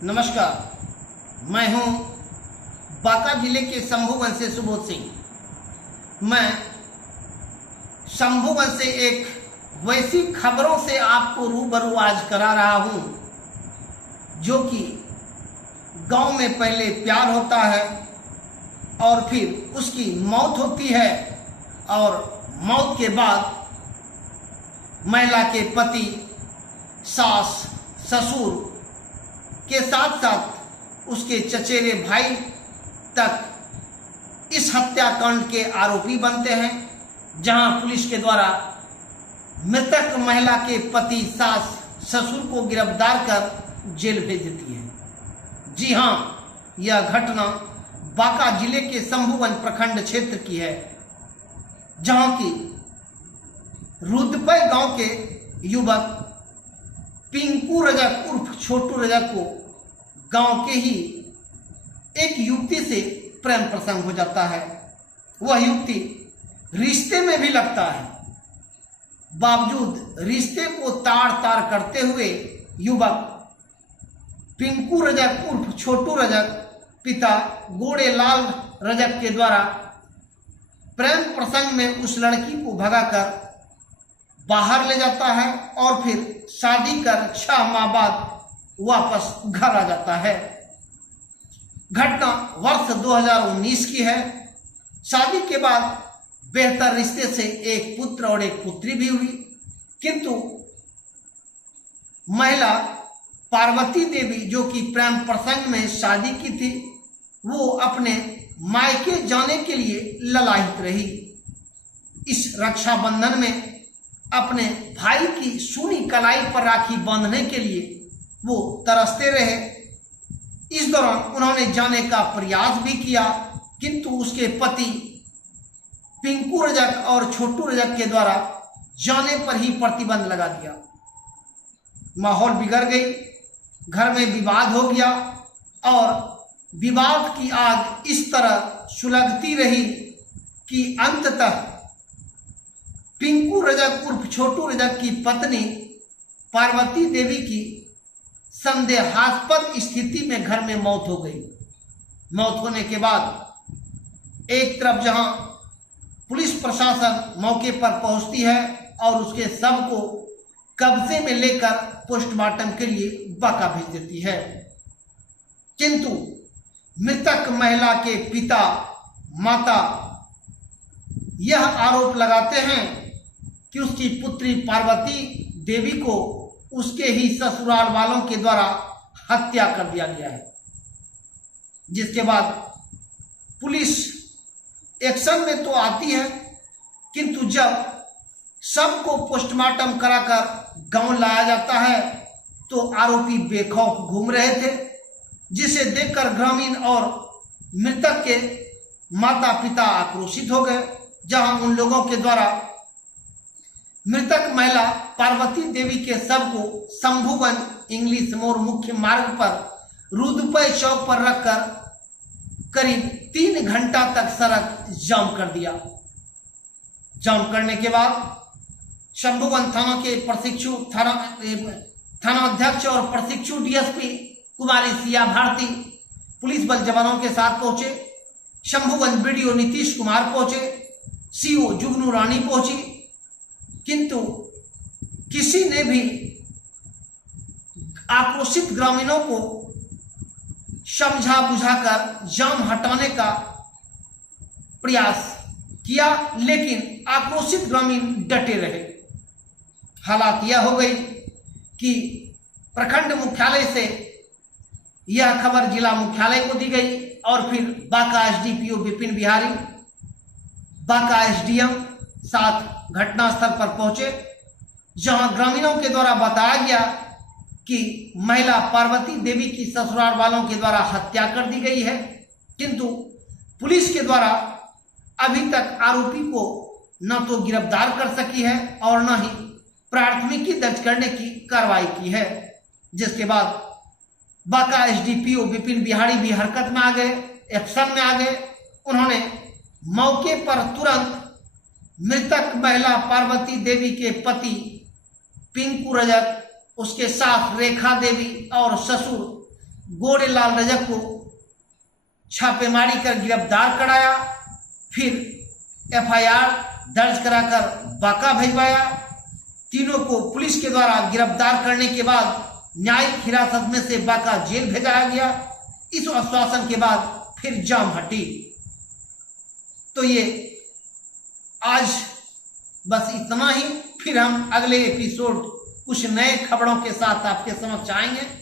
नमस्कार, मैं हूं बांका जिले के शंभुवन से सुबोध सिंह। मैं शंभुवन से एक वैसी खबरों से आपको रूबरू आज करा रहा हूं जो कि गांव में पहले प्यार होता है और फिर उसकी मौत होती है और मौत के बाद महिला के पति, सास, ससुर के साथ साथ उसके चचेरे भाई तक इस हत्याकांड के आरोपी बनते हैं, जहां पुलिस के द्वारा मृतक महिला के पति, सास, ससुर को गिरफ्तार कर जेल भेज देती है। जी हां, यह घटना बांका जिले के शंभुवन प्रखंड क्षेत्र की है, जहां की रुद्रपै गांव के युवक पिंकू रजक उर्फ छोटू रजक को गांव के ही एक युवती से प्रेम प्रसंग हो जाता है। वह युवती रिश्ते में भी लगता है, बावजूद रिश्ते को ताड़ ताड़ करते हुए युवक पिंकू रजक उर्फ छोटू रजक पिता गोड़े लाल रजक के द्वारा प्रेम प्रसंग में उस लड़की को भगाकर बाहर ले जाता है और फिर शादी कर 6 माह बाद वापस घर आ जाता है। घटना वर्ष 2019 की है। शादी के बाद बेहतर रिश्ते से एक पुत्र और एक पुत्री भी हुई, किंतु महिला पार्वती देवी जो कि प्रेम प्रसंग में शादी की थी, वो अपने मायके जाने के लिए ललायित रही। इस रक्षाबंधन में अपने भाई की सूनी कलाई पर राखी बांधने के लिए वो तरसते रहे। इस दौरान उन्होंने जाने का प्रयास भी किया, किंतु उसके पति पिंकू रजक और छोटू रजक के द्वारा जाने पर ही प्रतिबंध लगा दिया। माहौल बिगड़ गई, घर में विवाद हो गया और विवाद की आग इस तरह सुलगती रही कि अंततः पिंकू रजक उर्फ छोटू रजक की पत्नी पार्वती देवी की संदेहास्पद स्थिति में घर में मौत हो गई। मौत होने के बाद एक तरफ जहां पुलिस प्रशासन मौके पर पहुंचती है और उसके शव को कब्जे में लेकर पोस्टमार्टम के लिए बांका भेज देती है, किंतु मृतक महिला के पिता, माता यह आरोप लगाते हैं कि उसकी पुत्री पार्वती देवी को उसके ही ससुराल वालों के द्वारा हत्या कर दिया गया है। जिसके बाद पुलिस एक्शन में तो आती है, किंतु जब सबको पोस्टमार्टम कराकर गांव लाया जाता है तो आरोपी बेखौफ घूम रहे थे, जिसे देखकर ग्रामीण और मृतक के माता पिता आक्रोशित हो गए। जहां उन लोगों के द्वारा मृतक महिला पार्वती देवी के शव को शंभुवन इंग्लिश मोड़ मुख्य मार्ग पर रुद्रपै चौक पर रखकर करीब 3 घंटा तक सड़क जाम कर दिया। जाम करने के बाद शंभुवन थाना के प्रशिक्षु थानाध्यक्ष और प्रशिक्षु डीएसपी कुमारी सिया भारती पुलिस बल जवानों के साथ पहुंचे। शंभुवन बीडीओ नीतीश कुमार पहुंचे, सीओ जुगनू रानी पहुंची, किंतु किसी ने भी आक्रोशित ग्रामीणों को समझा बुझाकर जाम हटाने का प्रयास किया, लेकिन आक्रोशित ग्रामीण डटे रहे। हालात यह हो गई कि प्रखंड मुख्यालय से यह खबर जिला मुख्यालय को दी गई और फिर बांका एसडीपीओ विपिन बिहारी, बांका एसडीएम साथ घटनास्थल पर पहुंचे, जहां ग्रामीणों के द्वारा बताया गया कि महिला पार्वती देवी की ससुराल वालों के द्वारा हत्या कर दी गई है, किंतु पुलिस के द्वारा अभी तक आरोपी को न तो गिरफ्तार कर सकी है और न ही प्राथमिकी दर्ज करने की कार्रवाई की है। जिसके बाद बांका एसडीपीओ विपिन बिहारी भी हरकत में आ गए, एक्शन में आ गए। उन्होंने मौके पर तुरंत मृतक महिला पार्वती देवी के पति पिंकू रजक, उसके साथ रेखा देवी और ससुर गोरेलाल रजक को छापेमारी कर गिरफ्तार कराया, फिर एफआईआर दर्ज कराकर बांका भिजवाया। तीनों को पुलिस के द्वारा गिरफ्तार करने के बाद न्यायिक हिरासत में से बांका जेल भेजाया गया। इस आश्वासन के बाद फिर जाम हटी। तो ये आज बस इतना ही। फिर हम अगले एपिसोड कुछ नए खबरों के साथ आपके समक्ष आएंगे।